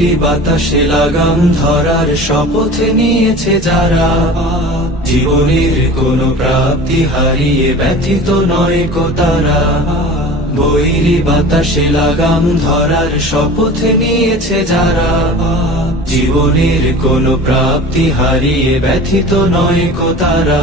বৈরি বাতাসে লাগাম ধরার শপথ নিয়েছে যারা। জীবনের কোনো প্রাপ্তি হারিয়ে ব্যথিত নয় তারা। বৈরি বাতাসে লাগাম ধরার শপথ নিয়েছে যারা। জীবনের কোনো প্রাপ্তি হারিয়ে ব্যথিত নয় তারা।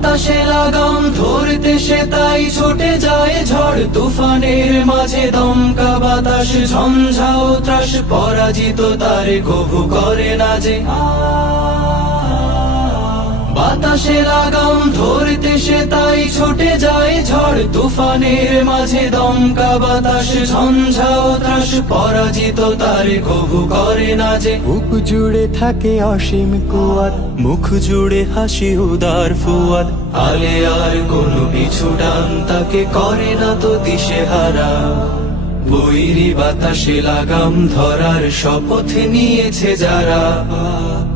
বাতাসে লাগাম, ধরতে সে তাই ছুটে যায় ঝড়। তুফানের মাঝে দমকা বাতাস ঝমঝাও ত্রাস, পরাজিত তার কভু করে না যে। বাতাসে লাগাম, ধরতে সে তাই ছুটে যায় ঝড় তুফানের মাঝে দমকা বাতাস ঝঞ্ঝাও ত্রাস পরাজিত তারে। কভু করে না যে বুক জুড়ে থাকে অসীম কুয়ার মুখ জুড়ে হাসি উদার ফুয়ার আলে আর কোনো পিছু ডান তাকে করে না তো দিশে হারা। বৈরি বাতাসে লাগাম ধরার শপথ নিয়েছে যারা।